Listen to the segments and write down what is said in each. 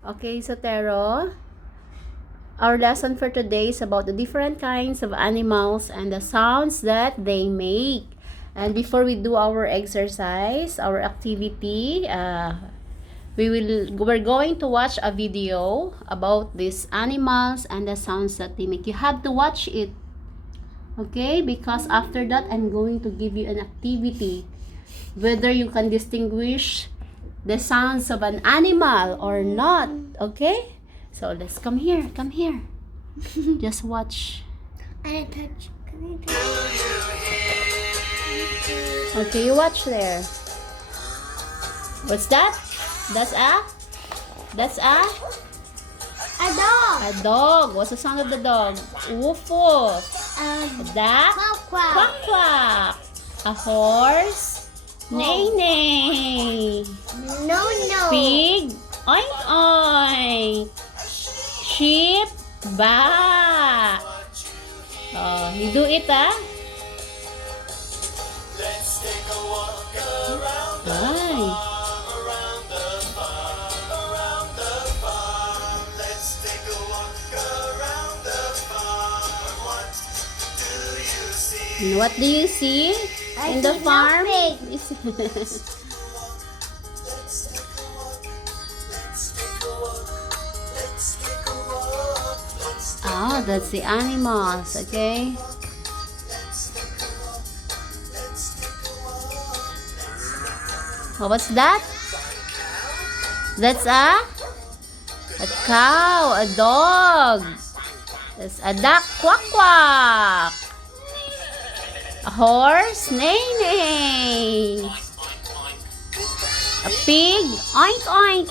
Okay, so Tero, our lesson for today is about the different kinds of animals and the sounds that they make. And before we do our exercise, our activity, we're going to watch a video about these animals and the sounds that they make. You have to watch it, okay? Because after that, I'm going to give you an activity, whether you can distinguish the sounds of an animal or not, okay? So let's come here. Just watch. I touch. Okay, you watch there. What's that? That's a A dog. a dog. What's the sound of the dog? Woof woof. A duck? Quack Quack quack. A horse? Neigh neigh. No. Pig? Oink oink. Sheep? Ba. Oh, you do it, ah? Ay. And what do you see I in the see farm? nothing. Oh, that's the animals, okay? Oh, what's that? That's a cow, a dog. That's a duck, quack quack. A horse, neigh neigh. A pig, oink oink.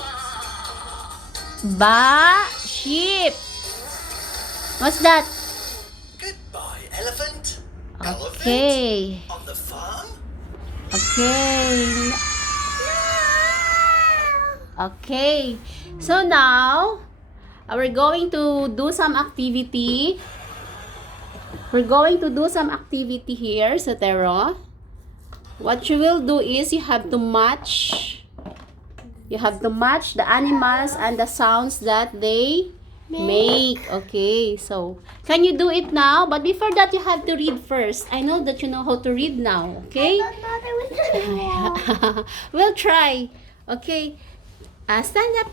Ba, sheep. What's that? Goodbye, elephant. Okay. On the farm? Okay. Okay. So now, we're going to do some activity. We're going to do some activity here sa Tero. What you will do is you have to match. You have to match the animals and the sounds that they make. Okay, so can you do it now? But before that, you have to read first. I know that you know how to read now. Okay? We'll try. Okay. Stand up.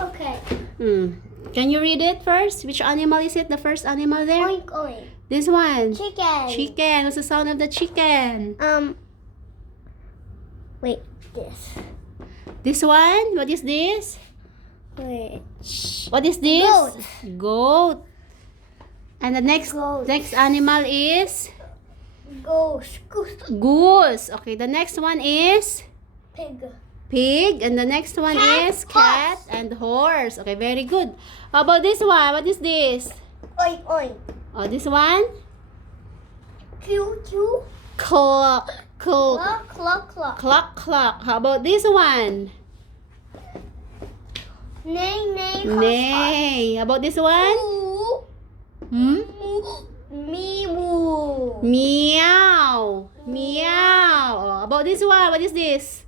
Okay. Can you read it first? Which animal is it? The first animal there? Oink oink. This one. Chicken. Chicken. What's the sound of the chicken? Wait. This. This one? What is this? Wait. What is this? Goat. Goat. And the next Goat. animal is Goose. goose. Okay, the next one is Pig. pig, and the next one Cat, is cat and horse. Okay, very good. How about this one? What is this? Oink oink. Oh, this one? Q. Clock. Clock. Clock. How about this one? Nay. Nay. How about this one? Hmm? Moo. Meow. Oh, how about this one? What is this?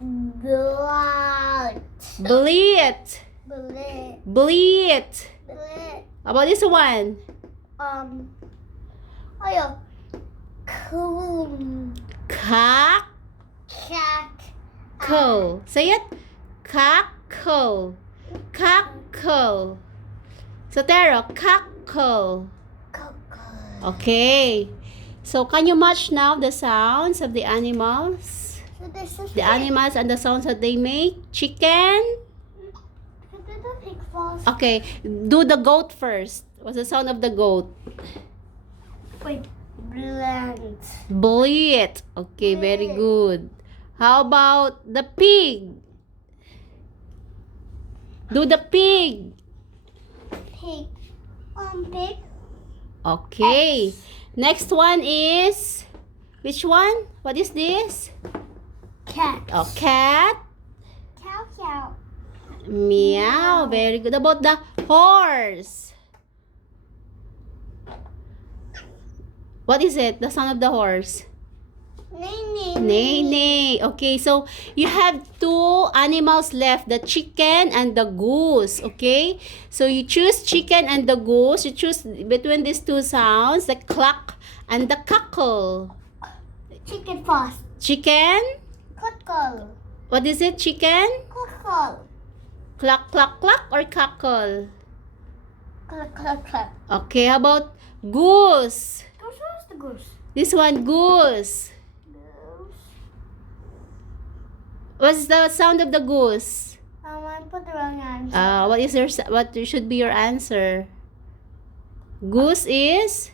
Blood. Bleat. Blit. How about this one? Coon. Cock. Cat. Co. Say it. Cock-co. So, Tero, cock-co. Okay. So, can you match now the sounds of the animals? So this is The animals and the sounds that they make? Chicken? the pig falls. Okay. Do the goat first. What's the sound of the goat? Wait. Bland. Bleat. Okay, very good. How about the pig? Do the pig. Pig. Pig. Okay. Next one is, which one? What is this? Cat. Oh, cat. Cow. Meow. Very good. About the horse. What is it? The sound of the horse. Nay. Nay, nay. Okay, so you have two animals left, the chicken and the goose. Okay, so you choose chicken and the goose. You choose between these two sounds, the cluck and the cackle. Chicken first. Chicken? Cackle. What is it? Chicken? Cackle. Cluck, cluck, cluck or cackle? Cluck. Okay, how about goose? Where's the goose? This one, goose. What's the sound of the goose? I put the wrong answer. What should be your answer? Goose is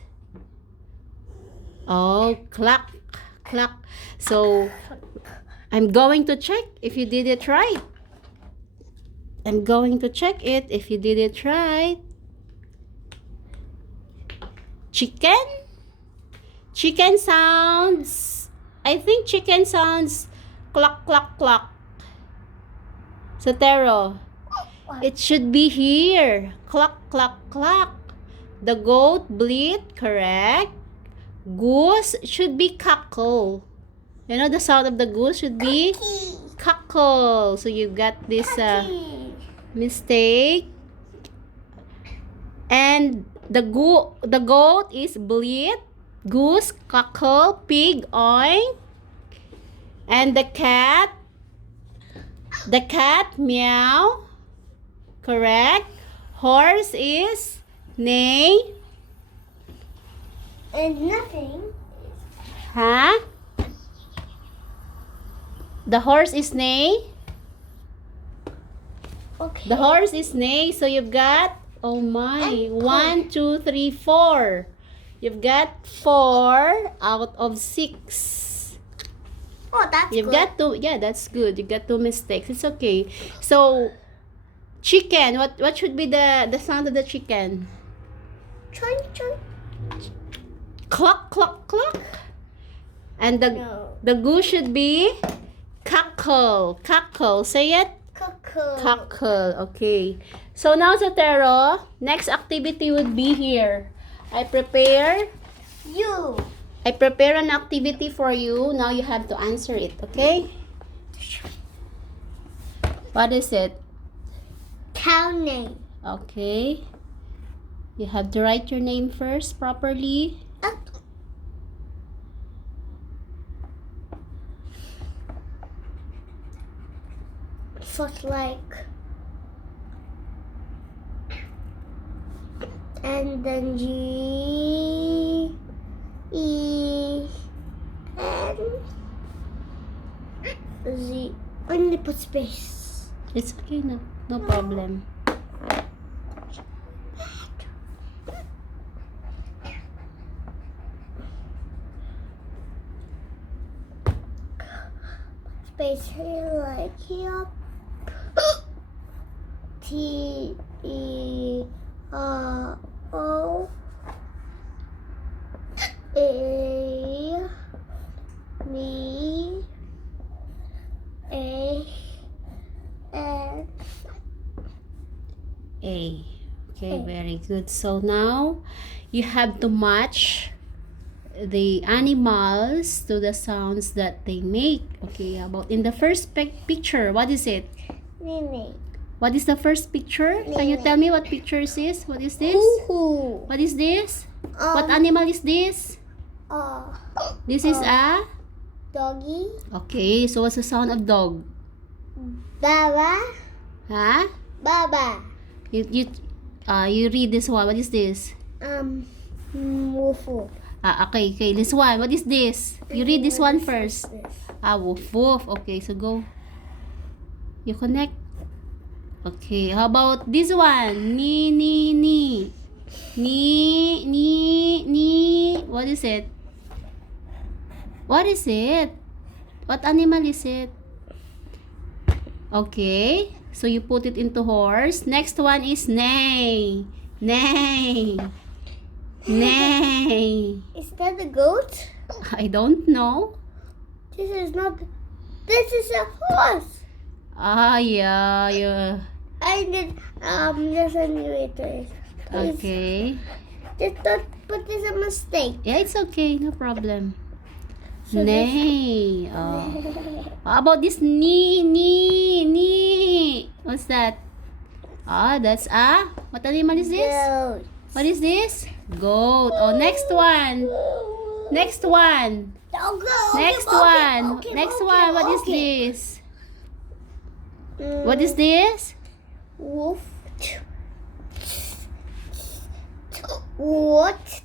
cluck, cluck. So I'm going to check if you did it right. I'm going to check it if you did it right. Chicken? Chicken sounds, I think chicken sounds cluck, cluck, cluck. Sotero, it should be here. Cluck, cluck, cluck. The goat bleat, correct. Goose should be cackle. You know the sound of the goose should be cackle. So you got this mistake. And the goat is bleat. Goose, cackle, pig, oink. And the cat meow. Correct. Horse is neigh. And nothing. Huh? The horse is neigh. Okay. The horse is neigh. So you've got, oh my, 1, 2, 3, 4. You've got 4 out of 6. Oh, that's You've good. got 2. Yeah, that's good. You got 2 mistakes. It's okay. So, chicken. What should be the sound of the chicken? Chunk. Cluck, cluck, cluck. And No. the goose should be cackle. Cackle. Say it. Cuckoo. Cackle. Okay. So now, Sotero, next activity would be here. I prepare an activity for you. Now you have to answer it, okay? What is it? Cow name. Okay. You have to write your name first properly. First like. And then G, E, N, Z. Only put space. It's okay, no problem. Space here, like here. T, E, R, O, A, B, A, N. A. Okay, very good. So now you have to match the animals to the sounds that they make. Okay, about in the first picture, what is it? Nene. What is the first picture? Can you tell me what picture is this? What is this? Ooh. What is this? What animal is this? This is a... Doggy. Okay, so what's the sound of dog? Baba. Huh? Baba. You read this one. What is this? Wufu. Okay. This one. What is this? You read this one first. Woof woof. Okay, so go. You connect. Okay, how about this one? Ni. Ni. What is it? What is it? What animal is it? Okay, so you put it into horse. Next one is neigh. Neigh. Is that a goat? I don't know. This is not. This is a horse. Yeah. I did just a new it. Okay. Just don't put this a mistake. Yeah, it's okay. No problem. Nay. Oh. How about this knee? What's that? Ah, that's a. What animal is this? Goat. What is this? Goat. Oh, next one. Next one. Next one. Next one. What is this? What is this? Wolf. What?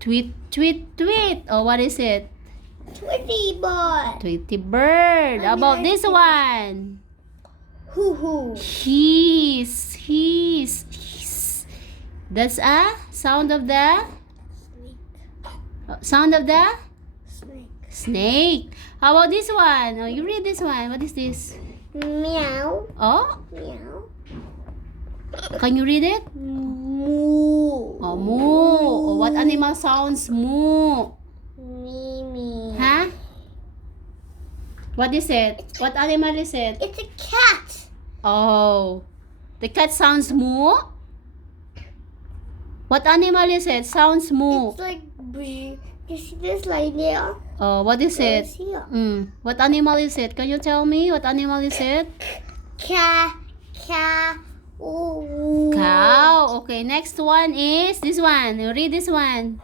Tweet. Oh, what is it? Tweety boy. Tweety bird. How about this one? Hoo. He's. That's a sound of the snake. How about this one? Oh, you read this one. What is this? Meow. Oh, Meow. can you read it? Moo. Oh, moo. Oh, what animal sounds moo? Mimi. Huh? What is it? What animal is it? It's a cat. Oh, the cat sounds moo? What animal is it? Sounds moo. It's like you see this line there? Oh, what is it? It's here. What animal is it? Can you tell me what animal is it? Cow. Cow. Okay, next one is this one. Read this one.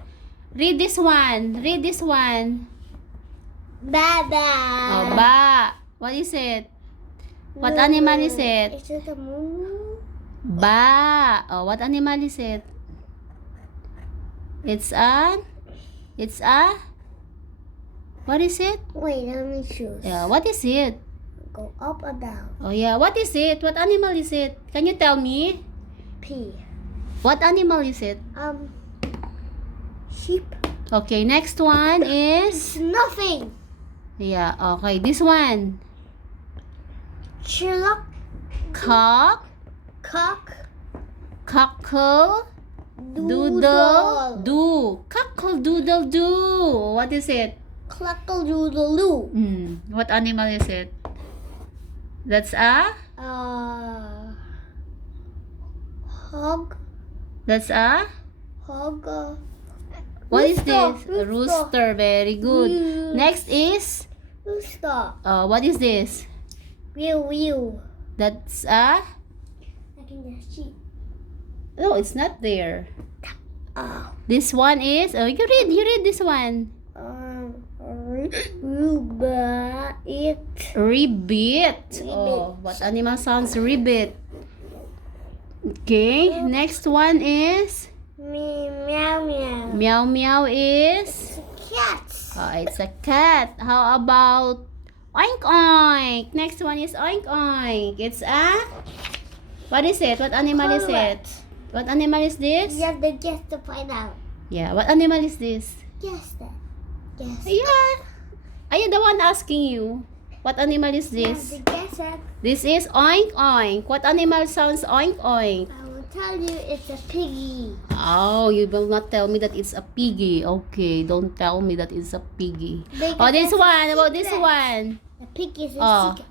Baba. Oh, ba. What is it? What animal is it? Is it a moo? Ba. Oh, what animal is it? It's a. What is it? Wait, let me choose. Yeah, what is it? Go up or down? Oh yeah, what is it? What animal is it? Can you tell me? P. What animal is it? Sheep. Okay, next one It's is nothing. yeah, okay, this one. Chillock. Cock, cockle, doodle, do. Cockle doodle do. What is it? Cluckle doodle doo. What animal is it? That's a Hog. That's a Hog. what is Rooster, this? A rooster. Very good. Next is Rooster. what is this? Wheel. That's a I can just see. no, it's not there. Oh. This one is you read this one. Ruba. It. Ribbit. Oh, what animal sounds ribbit? Okay, next one is Meow. meow meow is Cat. it's a cat. How about oink oink? Next one is oink oink. It's a what is it? What animal is it? What animal is this? You have to guess to find out. Yeah, what animal is this? Guess that. Guess. Yeah. I am the one asking you. What animal is You have this? to guess it. This is oink oink. What animal sounds oink oink? I will tell you it's a piggy. Oh, you will not tell me that it's a piggy. Okay, don't tell me that it's a piggy. Because Oh, this that's a one. About this secret. one. The pig is a Oh, secret.